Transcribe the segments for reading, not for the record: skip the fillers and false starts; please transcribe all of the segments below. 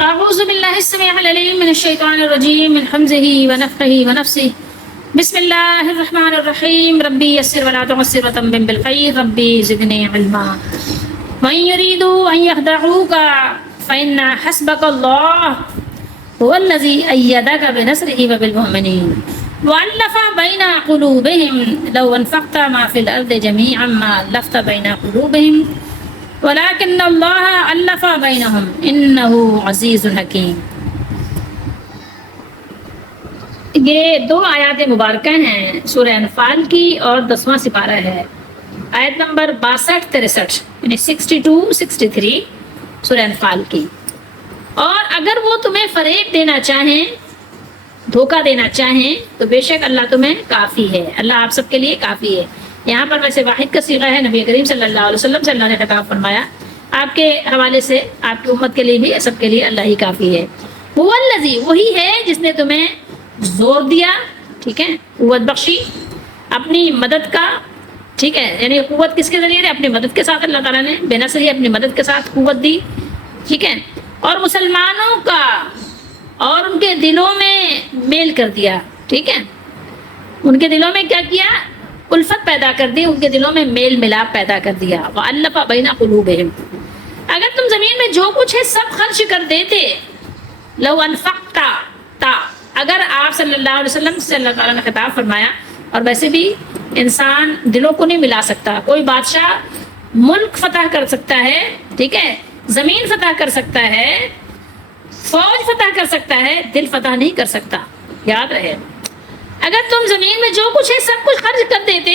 أعوذ بالله السميع العليم من الشيطان الرجيم من حمزه ونفخه ونفسه. بسم الله الرحمن الرحيم. ربي يسر ولا تعسر وتمم بالخير. ربي زدني علما. وإن يريدوا أن يخدعوك فإن حسبك الله هو الذي أيدك بنصره وبالمؤمنين وألف بين قلوبهم لو أنفقت ما في الأرض جميعا ما ألفت بين قلوبهم وَلَكِنَّ اللَّهَ أَلَّفَ بَيْنَهُمْ إِنَّهُ عَزِيزٌ حَكِيمٌ. یہ دو آیات مبارکہ ہیں سورہ انفال کی اور 10واں سپارہ ہے. آیت نمبر 62-63 یعنی 62-63 سورہ انفال کی. اور اگر وہ تمہیں فریب دینا چاہیں، دھوکہ دینا چاہیں، تو بے شک اللہ تمہیں کافی ہے. اللہ آپ سب کے لیے کافی ہے. یہاں پر ویسے واحد کا صیغہ ہے. نبی کریم صلی اللہ علیہ وسلم سے اللہ نے خطاب فرمایا. آپ کے حوالے سے آپ کی امت کے لیے بھی سب کے لیے اللہ ہی کافی ہے. هو الذی، وہی ہے جس نے تمہیں زور دیا، ٹھیک ہے، قوت بخشی اپنی مدد کا، ٹھیک ہے، یعنی قوت کس کے ذریعے؟ اپنی مدد کے ساتھ اللہ تعالیٰ نے بے نصری اپنی مدد کے ساتھ قوت دی، ٹھیک ہے، اور مسلمانوں کا اور ان کے دلوں میں میل کر دیا، ٹھیک ہے، ان کے دلوں میں کیا کیا؟ الفت پیدا کر دی، ان کے دلوں میں میل ملاپ پیدا کر دیا. وَأَلَّفَ بَيْنَ قُلُوبِهِمْ، اگر تم زمین میں جو کچھ ہے سب خرچ کر دیتے، لو انفقتا، اگر آپ صلی اللہ علیہ وسلم سے اللہ تعالیٰ نے خطاب فرمایا. اور ویسے بھی انسان دلوں کو نہیں ملا سکتا. کوئی بادشاہ ملک فتح کر سکتا ہے، ٹھیک ہے، زمین فتح کر سکتا ہے، فوج فتح کر سکتا ہے، دل فتح نہیں کر سکتا. یاد رہے، اگر تم زمین میں جو کچھ ہے سب کچھ خرچ کر دیتے،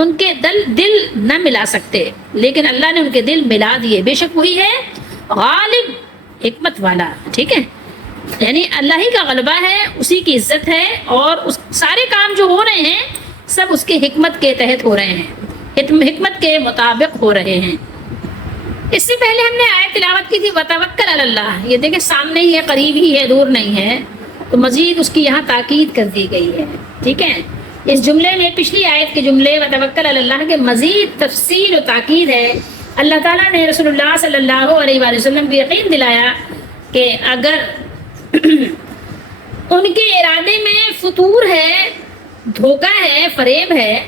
ان کے دل نہ ملا سکتے، لیکن اللہ نے ان کے دل ملا دیے. بے شک وہی ہے غالب، حکمت والا، ٹھیک ہے، یعنی اللہ ہی کا غلبہ ہے، اسی کی عزت ہے، اور سارے کام جو ہو رہے ہیں سب اس کے حکمت کے تحت ہو رہے ہیں، حکمت کے مطابق ہو رہے ہیں. اس سے پہلے ہم نے آیت تلاوت کی تھی وتوکل علی اللہ. یہ دیکھیں سامنے ہی ہے، قریب ہی ہے، دور نہیں ہے، تو مزید اس کی یہاں تاکید کر دی گئی ہے. ٹھیک ہے، اس جملے میں پچھلی آیت کے جملے وتوکل علی اللہ کے مزید تفصیل و تاکید ہے. اللہ تعالیٰ نے رسول اللہ صلی اللہ علیہ وآلہ وسلم کو یقین دلایا کہ اگر ان کے ارادے میں فطور ہے، دھوکہ ہے، فریب ہے،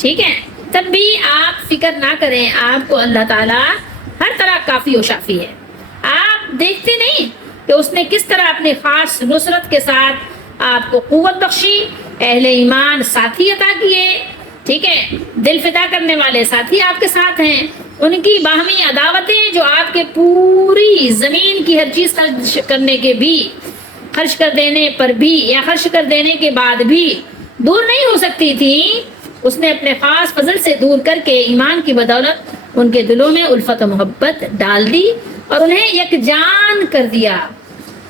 ٹھیک ہے، تب بھی آپ فکر نہ کریں، آپ کو اللہ تعالیٰ ہر طرح کافی و شافی ہے. آپ دیکھتے نہیں کہ اس نے کس طرح اپنی خاص نصرت کے ساتھ آپ کو قوت بخشی، اہل ایمان ساتھی عطا کیے، ٹھیک ہے، دل فدا کرنے والے ساتھی آپ کے ساتھ ہیں. ان کی باہمی عداوتیں جو آپ کے پوری زمین کی ہر چیز خرچ کرنے کے بھی، خرچ کر دینے پر بھی یا خرچ کر دینے کے بعد بھی دور نہیں ہو سکتی تھی، اس نے اپنے خاص فضل سے دور کر کے ایمان کی بدولت ان کے دلوں میں الفت و محبت ڈال دی اور انہیں یکجان کر دیا.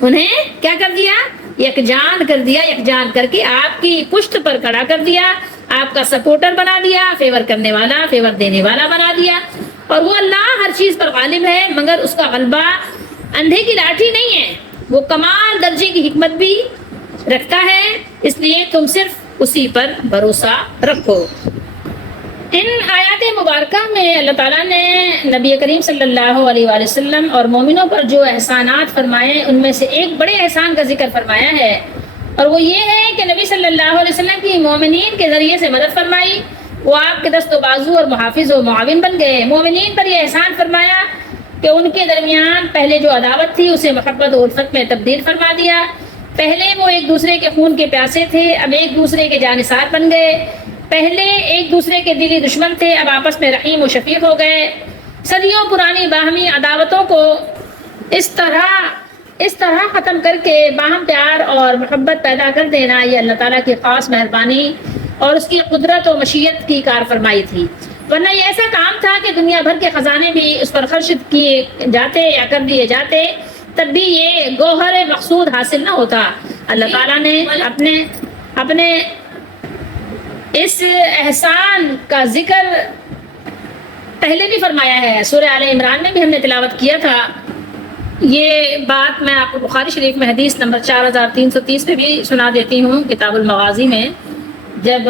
انہیں کیا کر دیا؟ یکجان کر دیا. یکجان کر کے آپ کی پشت پر کھڑا کر دیا، آپ کا سپورٹر بنا دیا، فیور کرنے والا، فیور دینے والا بنا دیا. اور وہ اللہ ہر چیز پر غالب ہے، مگر اس کا غلبہ اندھے کی لاٹھی نہیں ہے، وہ کمال درجے کی حکمت بھی رکھتا ہے، اس لیے تم صرف اسی پر بھروسہ رکھو. ان آیات مبارکہ میں اللہ تعالیٰ نے نبی کریم صلی اللہ علیہ وآلہ وسلم اور مومنوں پر جو احسانات فرمائے، ان میں سے ایک بڑے احسان کا ذکر فرمایا ہے، اور وہ یہ ہے کہ نبی صلی اللہ علیہ وسلم کی مومنین کے ذریعے سے مدد فرمائی. وہ آپ کے دست و بازو اور محافظ و معاون بن گئے. مومنین پر یہ احسان فرمایا کہ ان کے درمیان پہلے جو عداوت تھی اسے محبت و الفت میں تبدیل فرما دیا. پہلے وہ ایک دوسرے کے خون کے پیاسے تھے، اب ایک دوسرے کے جانثار بن گئے. پہلے ایک دوسرے کے دلی دشمن تھے، اب آپس میں رحیم و شفیق ہو گئے. صدیوں پرانی باہمی عداوتوں کو اس طرح ختم کر کے باہم پیار اور محبت پیدا کر دینا، یہ اللہ تعالیٰ کی خاص مہربانی اور اس کی قدرت و مشیت کی کار فرمائی تھی. ورنہ یہ ایسا کام تھا کہ دنیا بھر کے خزانے بھی اس پر خرچ کیے جاتے یا کر دیے جاتے، تب بھی یہ گوہر مقصود حاصل نہ ہوتا. اللہ تعالیٰ نے اپنے اس احسان کا ذکر پہلے بھی فرمایا ہے. سورہ آل عمران میں بھی ہم نے تلاوت کیا تھا. یہ بات میں آپ کو بخاری شریف میں حدیث نمبر 4330 پہ بھی سنا دیتی ہوں، کتاب المغازی میں. جب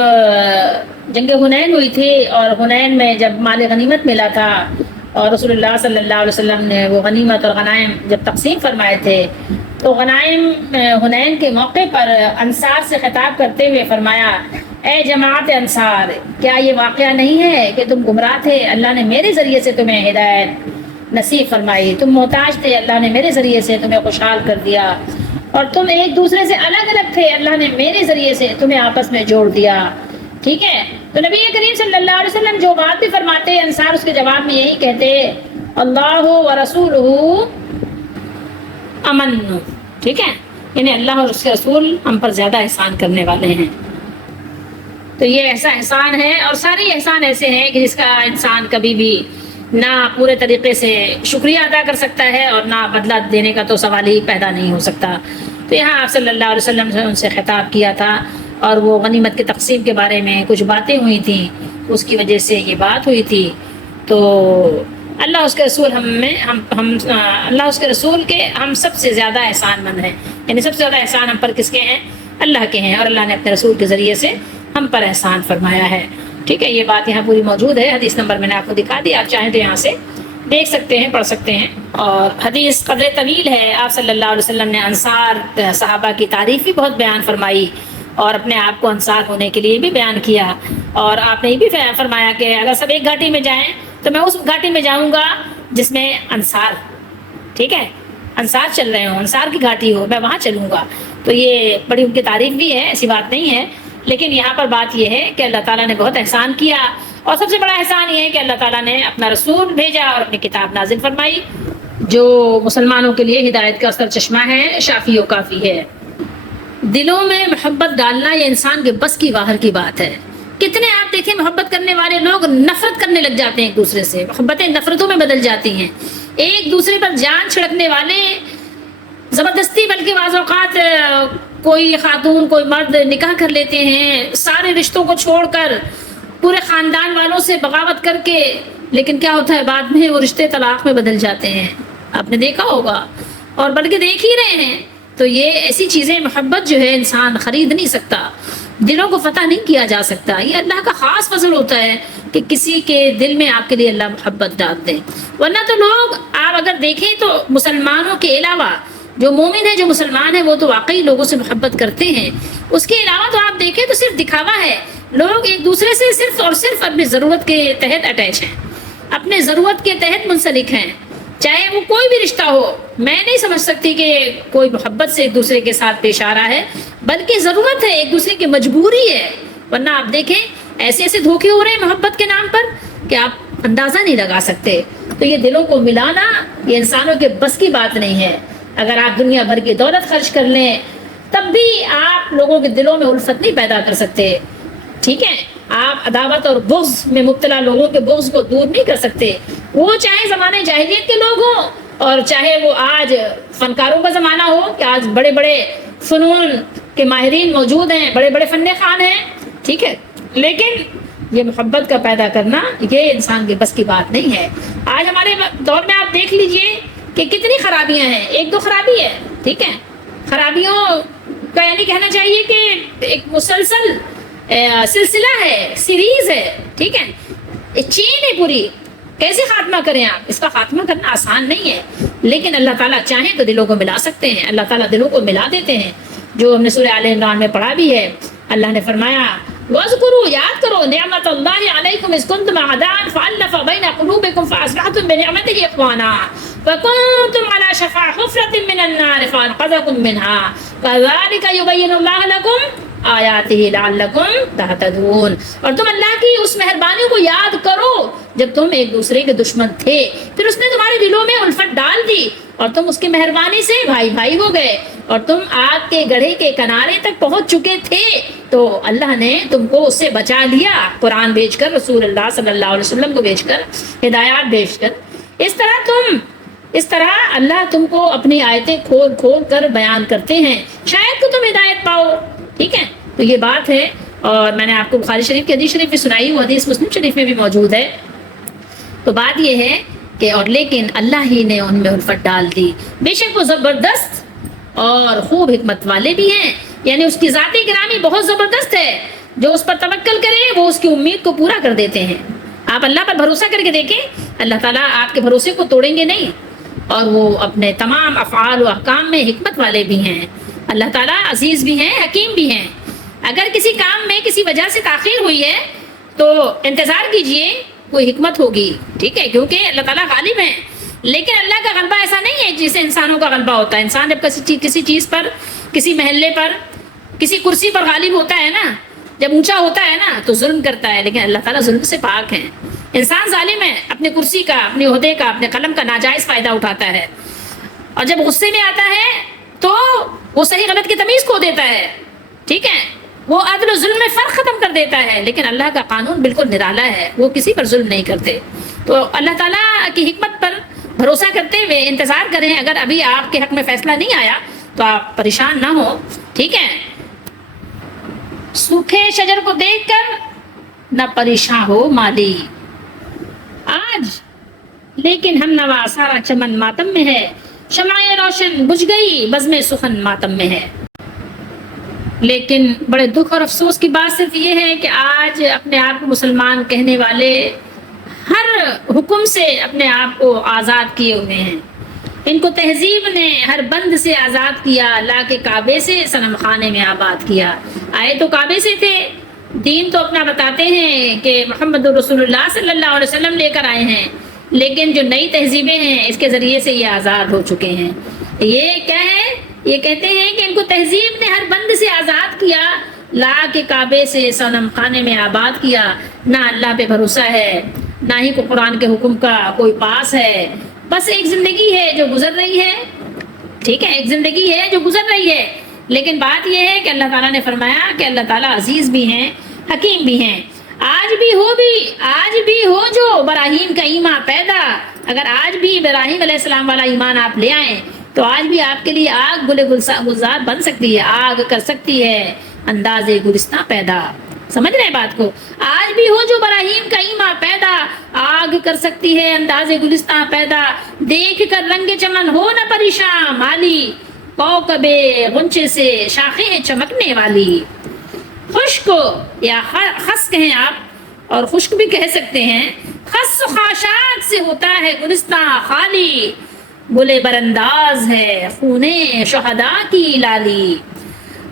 جنگ حنین ہوئی تھی اور حنین میں جب مال غنیمت ملا تھا اور رسول اللہ صلی اللہ علیہ وسلم نے وہ غنیمت اور غنائم جب تقسیم فرمائے تھے تو غنائم حنین کے موقع پر انصار سے خطاب کرتے ہوئے فرمایا، اے جماعت انصار، کیا یہ واقعہ نہیں ہے کہ تم گمراہ تھے، اللہ نے میرے ذریعے سے تمہیں ہدایت نصیب فرمائی، تم محتاج تھے، اللہ نے میرے ذریعے سے تمہیں خوشحال کر دیا، اور تم ایک دوسرے سے الگ الگ تھے، اللہ نے میرے ذریعے سے تمہیں آپس میں جوڑ دیا. ٹھیک ہے. تو نبی کریم صلی اللہ علیہ وسلم جو بات بھی فرماتے انصار اس کے جواب میں یہی کہتے، اللہ و رسولہ امن. ٹھیک ہے، یعنی اللہ اور اس کے رسول ہم پر زیادہ احسان کرنے والے ہیں. تو یہ ایسا احسان ہے، اور سارے احسان ایسے ہیں کہ جس کا انسان کبھی بھی نہ پورے طریقے سے شکریہ ادا کر سکتا ہے اور نہ بدلہ دینے کا تو سوال ہی پیدا نہیں ہو سکتا. تو یہاں آپ صلی اللہ علیہ وسلم سے ان سے خطاب کیا تھا، اور وہ غنیمت کے تقسیم کے بارے میں کچھ باتیں ہوئی تھیں، اس کی وجہ سے یہ بات ہوئی تھی. تو اللہ اس کے رسول اللہ اس کے رسول کے ہم سب سے زیادہ احسان مند ہیں، یعنی سب سے زیادہ احسان ہم پر کس کے ہیں؟ اللہ کے ہیں، اور اللہ نے اپنے رسول کے ذریعے سے ہم پر احسان فرمایا ہے. ٹھیک ہے، یہ بات یہاں پوری موجود ہے، حدیث نمبر میں نے آپ کو دکھا دیا، آپ چاہیں تو یہاں سے دیکھ سکتے ہیں، پڑھ سکتے ہیں. اور حدیث قدر طویل ہے. آپ صلی اللہ علیہ وسلم نے انصار صحابہ کی تعریف بھی بہت بیان فرمائی، اور اپنے آپ کو انصار ہونے کے لیے بھی بیان کیا. اور آپ نے یہ بھی فرمایا کہ اگر سب ایک گھاٹی میں جائیں تو میں اس گھاٹی میں جاؤں گا جس میں انصار، ٹھیک ہے، انصار چل رہے ہوں، انصار کی گھاٹی ہو، میں وہاں چلوں گا. تو یہ بڑی ان کی تعریف بھی ہے، ایسی بات نہیں ہے. لیکن یہاں پر بات یہ ہے کہ اللہ تعالیٰ نے بہت احسان کیا، اور سب سے بڑا احسان یہ ہے کہ اللہ تعالیٰ نے اپنا رسول بھیجا اور اپنی کتاب نازل فرمائی، جو مسلمانوں کے لیے ہدایت کا سر چشمہ ہے، شافی و کافی ہے. دلوں میں محبت ڈالنا یہ انسان کے بس کی باہر کی بات ہے. کتنے آپ دیکھیں محبت کرنے والے لوگ نفرت کرنے لگ جاتے ہیں ایک دوسرے سے، محبتیں نفرتوں میں بدل جاتی ہیں. ایک دوسرے پر جان چھڑکنے والے زبردستی، بلکہ بعض اوقات کوئی خاتون کوئی مرد نکاح کر لیتے ہیں سارے رشتوں کو چھوڑ کر، پورے خاندان والوں سے بغاوت کر کے، لیکن کیا ہوتا ہے بعد میں وہ رشتے طلاق میں بدل جاتے ہیں. آپ نے دیکھا ہوگا، اور بلکہ دیکھ ہی رہے ہیں. تو یہ ایسی چیزیں، محبت جو ہے انسان خرید نہیں سکتا، دلوں کو فتح نہیں کیا جا سکتا. یہ اللہ کا خاص فضل ہوتا ہے کہ کسی کے دل میں آپ کے لیے اللہ محبت ڈال دے. ورنہ تو لوگ آپ اگر دیکھیں تو مسلمانوں کے علاوہ جو مومن ہے، جو مسلمان ہے، وہ تو واقعی لوگوں سے محبت کرتے ہیں. اس کے علاوہ تو آپ دیکھیں تو صرف دکھاوا ہے. لوگ ایک دوسرے سے صرف اور صرف اپنی ضرورت کے تحت اٹیچ ہیں، اپنے ضرورت کے تحت منسلک ہیں، چاہے وہ کوئی بھی رشتہ ہو. میں نہیں سمجھ سکتی کہ کوئی محبت سے ایک دوسرے کے ساتھ پیش آ رہا ہے، بلکہ ضرورت ہے، ایک دوسرے کی مجبوری ہے. ورنہ آپ دیکھیں ایسے ایسے دھوکے ہو رہے ہیں محبت کے نام پر کہ آپ اندازہ نہیں لگا سکتے. تو یہ دلوں کو ملانا یہ انسانوں کے بس کی بات نہیں ہے. اگر آپ دنیا بھر کی دولت خرچ کر لیں تب بھی آپ لوگوں کے دلوں میں الفت نہیں پیدا کر سکتے. ٹھیک ہے، آپ عداوت اور بغض میں مبتلا لوگوں کے بغض کو دور نہیں کر سکتے. وہ چاہے زمانے جاہلیت کے لوگ ہوں، اور چاہے وہ آج فنکاروں کا زمانہ ہو کہ آج بڑے بڑے فنون کے ماہرین موجود ہیں، بڑے بڑے فن خوان ہیں. ٹھیک ہے، لیکن یہ محبت کا پیدا کرنا یہ انسان کے بس کی بات نہیں ہے. آج ہمارے دور میں آپ دیکھ لیجئے کہ کتنی خرابیاں ہیں. ایک دو خرابی ہے، ٹھیک ہے، خرابیوں کا یعنی کہنا چاہیے کہ ایک مسلسل سلسلہ ہے، سیریز ہے. ٹھیک ہے، ایک چین ہے پوری. کیسے خاتمہ کریں آپ؟ اس کا خاتمہ کرنا آسان نہیں ہے، لیکن اللہ تعالیٰ چاہیں تو دلوں کو ملا سکتے ہیں. اللہ تعالیٰ دلوں کو ملا دیتے ہیں، جو ہم نے سورہ آل عمران میں پڑھا بھی ہے. اللہ نے فرمایا وَاذْكُرُوا، یاد کرو نعمت اللہ علیکم اذ کنتم اعداء فألف بین قلوبکم فاصبحتم بنعمتہ اخوانا وکنتم علی شفا حفرۃ من النار فانقذکم منہا کذالک یبین اللہ لکم آیاتہ لعلکم تہتدون. اور تم اللہ کی اس مہربانی کو یاد کرو جب تم ایک دوسرے کے دشمن تھے، پھر اس نے تمہارے دلوں میں الفت ڈال دی اور تم اس کی مہربانی سے بھائی بھائی ہو گئے، اور تم آگ کے گڑھے کے کنارے تک پہنچ چکے تھے تو اللہ نے تم کو اس سے بچا لیا، قرآن بھیج کر، رسول اللہ صلی اللہ علیہ وسلم کو بھیج کر، ہدایات بھیج کر. اس طرح اللہ تم کو اپنی آیتیں کھول کھول کر بیان کرتے ہیں، شاید کہ تم ہدایت پاؤ. ٹھیک ہے، تو یہ بات ہے. اور میں نے آپ کو بخاری شریف کی حدیث شریف بھی سنائی، وہ حدیث مسلم شریف میں بھی موجود ہے. تو بات یہ ہے کہ اور لیکن اللہ ہی نے ان میں الفت ڈال دی. بے شک وہ زبردست اور خوب حکمت والے بھی ہیں، یعنی اس کی ذاتی گرامی بہت زبردست ہے. جو اس پر توکل کرے وہ اس کی امید کو پورا کر دیتے ہیں. آپ اللہ پر بھروسہ کر کے دیکھیں اللہ تعالیٰ آپ کے بھروسے کو توڑیں گے نہیں، اور وہ اپنے تمام افعال و احکام میں حکمت والے بھی ہیں۔ اللہ تعالیٰ عزیز بھی ہیں، حکیم بھی ہیں۔ اگر کسی کام میں کسی وجہ سے تاخیر ہوئی ہے تو انتظار کیجئے، کوئی حکمت ہوگی، ٹھیک ہے، کیونکہ اللہ تعالیٰ غالب ہیں۔ لیکن اللہ کا غلبہ ایسا نہیں ہے جیسے انسانوں کا غلبہ ہوتا ہے۔ انسان جب کسی چیز پر، کسی محلے پر، کسی کرسی پر غالب ہوتا ہے نا، جب اونچا ہوتا ہے نا تو ظلم کرتا ہے، لیکن اللہ تعالیٰ ظلم سے پاک ہیں۔ انسان ظالم ہے، اپنے کرسی کا، اپنے عہدے کا، اپنے قلم کا ناجائز فائدہ اٹھاتا ہے، اور جب غصے میں آتا ہے تو وہ صحیح غلط کی تمیز کھو دیتا ہے، ٹھیک ہے، وہ عدل و ظلم میں فرق ختم کر دیتا ہے۔ لیکن اللہ کا قانون بالکل نرالا ہے، وہ کسی پر ظلم نہیں کرتے۔ تو اللہ تعالیٰ کی حکمت پر بھروسہ کرتے ہوئے انتظار کریں۔ اگر ابھی آپ کے حق میں فیصلہ نہیں آیا تو آپ پریشان نہ ہو، ٹھیک ہے۔ سوکھے شجر کو دیکھ کر نہ پریشان ہو مالی، آج لیکن ہم نوا سارا چمن ماتم میں ہے، شمعیں روشن بجھ گئی بزم سخن ماتم میں ہے۔ لیکن بڑے دکھ اور افسوس کی بات صرف یہ ہے کہ آج اپنے آپ کو مسلمان کہنے والے ہر حکم سے اپنے آپ کو آزاد کیے ہوئے ہیں۔ ان کو تہذیب نے ہر بند سے آزاد کیا، لا کے کعبے سے صنم خانے میں آباد کیا۔ آئے تو کعبے سے تھے، دین تو اپنا بتاتے ہیں کہ محمد رسول اللہ صلی اللہ علیہ وسلم لے کر آئے ہیں، لیکن جو نئی تہذیبیں ہیں اس کے ذریعے سے یہ آزاد ہو چکے ہیں۔ یہ کیا ہے؟ یہ کہتے ہیں کہ ان کو تہذیب نے ہر بند سے آزاد کیا، لا کے کعبے سے صنم خانے میں آباد کیا۔ نہ اللہ پہ بھروسہ ہے، نہ ہی کو قرآن کے حکم کا کوئی پاس ہے، بس ایک زندگی ہے جو گزر رہی ہے، ٹھیک ہے، ایک زندگی ہے جو گزر رہی ہے۔ لیکن بات یہ ہے کہ اللہ تعالیٰ نے فرمایا کہ اللہ تعالیٰ عزیز بھی ہیں، حکیم بھی ہیں۔ آج بھی ہو جو براہیم کا ایمان پیدا، اگر آج بھی ابراہیم علیہ السلام والا ایمان آپ لے آئیں تو آج بھی آپ کے لیے آگ گل گلزار بن سکتی ہے، آگ کر سکتی ہے انداز گلستہ پیدا۔ سمجھ رہے ہیں بات کو؟ آج بھی ہو جو براہیم کا ایمان پیدا، آگ کر سکتی ہے انداز گلستہ پیدا۔ دیکھ کر رنگ چمن ہو نہ پریشان مالی، کوكب غنچے سے شاخیں چمکنے والی۔ خشک یا خس کہیں آپ، اور خشک بھی کہہ سکتے ہیں، خس خاشاک سے ہوتا ہے گلستہ خالی، گلے برانداز ہے خون شہداء کی لالی،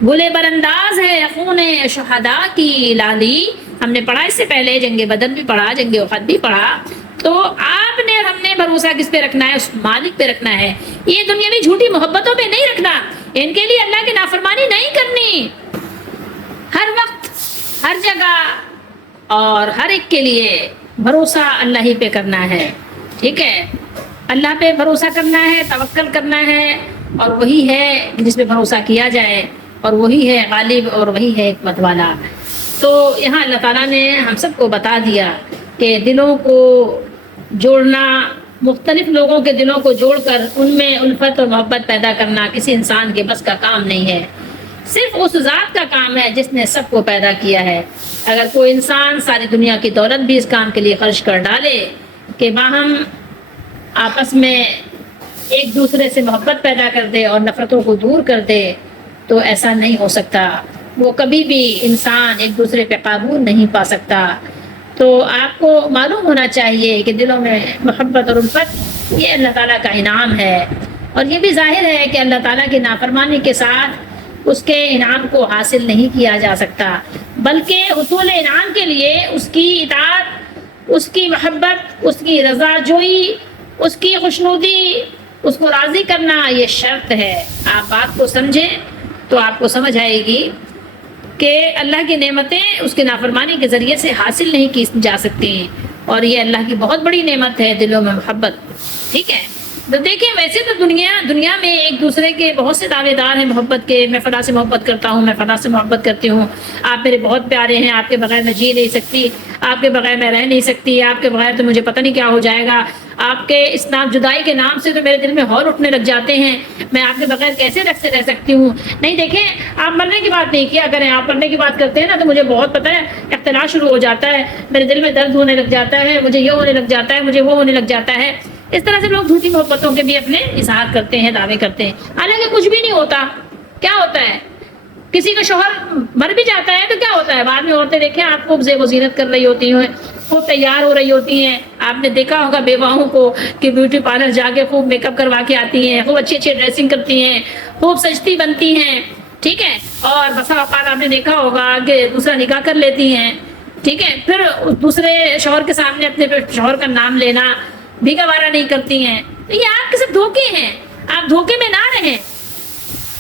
گلے برانداز ہے خون شہداء کی لالی۔ ہم نے پڑھا اس سے پہلے، جنگ بدر بھی پڑھا، جنگ احد بھی پڑھا۔ تو آپ نے اور ہم نے بھروسہ کس پہ رکھنا ہے؟ اس مالک پہ رکھنا ہے۔ یہ دنیاوی جھوٹی محبتوں پہ نہیں رکھنا، ان کے لیے اللہ کی نافرمانی نہیں کرنی۔ ہر وقت، ہر جگہ اور ہر ایک کے لیے بھروسہ اللہ ہی پہ کرنا ہے، ٹھیک ہے، اللہ پہ بھروسہ کرنا ہے، توکل کرنا ہے، اور وہی ہے جس پہ بھروسہ کیا جائے، اور وہی ہے غالب، اور وہی ہے حکمت والا۔ تو یہاں اللہ تعالیٰ نے ہم سب کو بتا دیا کہ دلوں کو جوڑنا، مختلف لوگوں کے دلوں کو جوڑ کر ان میں الفت اور محبت پیدا کرنا کسی انسان کے بس کا کام نہیں ہے، صرف اس ذات کا کام ہے جس نے سب کو پیدا کیا ہے۔ اگر کوئی انسان ساری دنیا کی دولت بھی اس کام کے لیے خرچ کر ڈالے کہ باہم آپس میں ایک دوسرے سے محبت پیدا کر دے اور نفرتوں کو دور کر دے، تو ایسا نہیں ہو سکتا۔ وہ کبھی بھی انسان ایک دوسرے پہ قابو نہیں پا سکتا۔ تو آپ کو معلوم ہونا چاہیے کہ دلوں میں محبت اور الفت یہ اللہ تعالیٰ کا انعام ہے، اور یہ بھی ظاہر ہے کہ اللہ تعالیٰ کی نافرمانی کے ساتھ اس کے انعام کو حاصل نہیں کیا جا سکتا، بلکہ حصول انعام کے لیے اس کی اطاعت، اس کی محبت، اس کی رضا جوئی، اس کی خوشنودی، اس کو راضی کرنا یہ شرط ہے۔ آپ بات کو سمجھیں تو آپ کو سمجھ آئے گی کہ اللہ کی نعمتیں اس کی نافرمانی کے ذریعے سے حاصل نہیں کی جا سکتی، اور یہ اللہ کی بہت بڑی نعمت ہے دلوں میں محبت، ٹھیک ہے۔ تو دیکھیں، ویسے تو دنیا میں ایک دوسرے کے بہت سے دعوے دار ہیں محبت کے، میں فلاں سے محبت کرتا ہوں، میں فلاں سے محبت کرتی ہوں، آپ میرے بہت پیارے ہیں، آپ کے بغیر میں جی نہیں سکتی، آپ کے بغیر میں رہ نہیں سکتی، آپ کے بغیر تو مجھے پتہ نہیں کیا ہو جائے گا، آپ کے اس نام جدائی کے نام سے تو میرے دل میں ہول اٹھنے لگ جاتے ہیں، میں آپ کے بغیر کیسے رہ سکتی ہوں۔ نہیں، دیکھیں، آپ مرنے کی بات نہیں کیا کریں، آپ مرنے کی بات کرتے ہیں نا تو مجھے بہت پتہ ہے، اختلاف شروع ہو جاتا ہے، میرے دل میں درد ہونے لگ جاتا ہے، مجھے یہ ہونے لگ جاتا ہے، مجھے وہ ہونے لگ جاتا ہے۔ اس طرح سے لوگ جھوٹی محبتوں کے بھی اپنے اظہار کرتے ہیں، دعوے کرتے ہیں، حالانکہ کچھ بھی نہیں ہوتا۔ کیا ہوتا ہے؟ کسی کا شوہر مر بھی جاتا ہے تو کیا ہوتا ہے؟ بعد میں عورتیں دیکھیں آپ کو زیب و زینت کر رہی ہوتی ہیں، خوب تیار ہو رہی ہوتی ہیں. آپ نے دیکھا ہوگا بیواؤں کو کہ بیوٹی پارلر جا کے خوب میک اپ کروا کے آتی ہیں, خوب اچھی اچھی ڈریسنگ کرتی ہیں, خوب سجتی بنتی ہیں, ٹھیک ہے, اور بسا اوقات آپ نے دیکھا ہوگا کہ دوسرا نکاح کر لیتی ہیں, ٹھیک ہے, پھر دوسرے شوہر کے سامنے اپنے شوہر کا نام لینا بھی گوارا نہیں کرتی ہیں. تو یہ آپ کے ساتھ دھوکے ہیں, آپ دھوکے میں نہ رہیں.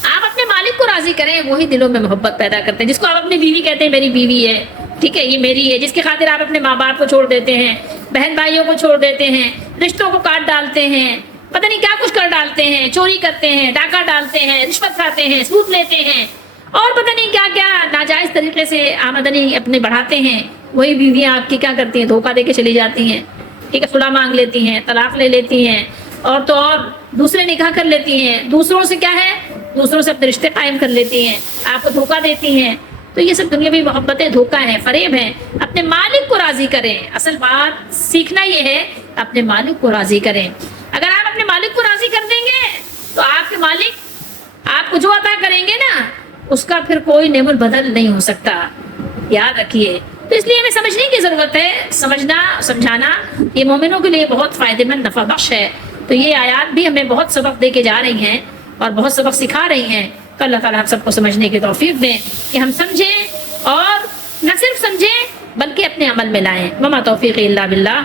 آپ اپنے مالک کو راضی کریں, وہی دلوں میں محبت پیدا کرتے ہیں. جس کو آپ اپنی بیوی کہتے ہیں میری بیوی ہے, ٹھیک ہے, یہ میری ہے, جس کی خاطر آپ اپنے ماں باپ کو چھوڑ دیتے ہیں, بہن بھائیوں کو چھوڑ دیتے ہیں, رشتوں کو کاٹ ڈالتے ہیں, پتہ نہیں کیا کچھ کر ڈالتے ہیں, چوری کرتے ہیں, ڈاکہ ڈالتے ہیں, رشوت کھاتے ہیں, سود لیتے ہیں, اور پتہ نہیں کیا کیا ناجائز طریقے سے آمدنی اپنے بڑھاتے ہیں, وہی بیویاں آپ کی کیا کرتی ہیں, دھوکہ دے کے چلی جاتی ہیں, ٹھیک ہے, خلا مانگ لیتی ہیں, طلاق لے لیتی ہیں, اور تو اور دوسرے نکاح کر لیتی ہیں, دوسروں سے کیا ہے, دوسروں سے اپنے رشتے قائم کر لیتی ہیں, آپ کو دھوکہ دیتی ہیں. تو یہ سب دنیاوی محبتیں دھوکہ ہیں, فریب ہیں. اپنے مالک کو راضی کریں. اصل بات سیکھنا یہ ہے, اپنے مالک کو راضی کریں. اگر آپ اپنے مالک کو راضی کر دیں گے تو آپ کے مالک آپ کو جو عطا کریں گے نا, اس کا پھر کوئی نعمت بدل نہیں ہو سکتا, یاد رکھیے. تو اس لیے ہمیں سمجھنے کی ضرورت ہے. سمجھنا سمجھانا یہ مومنوں کے لیے بہت فائدہ مند نفع بخش ہے. تو یہ آیات بھی ہمیں بہت سبق دے کے جا رہی ہیں اور بہت سبق سکھا رہی ہیں. تو اللہ تعالیٰ ہم سب کو سمجھنے کی توفیق دیں کہ ہم سمجھیں, اور نہ صرف سمجھیں بلکہ اپنے عمل میں لائیں. وما توفیق الا باللہ.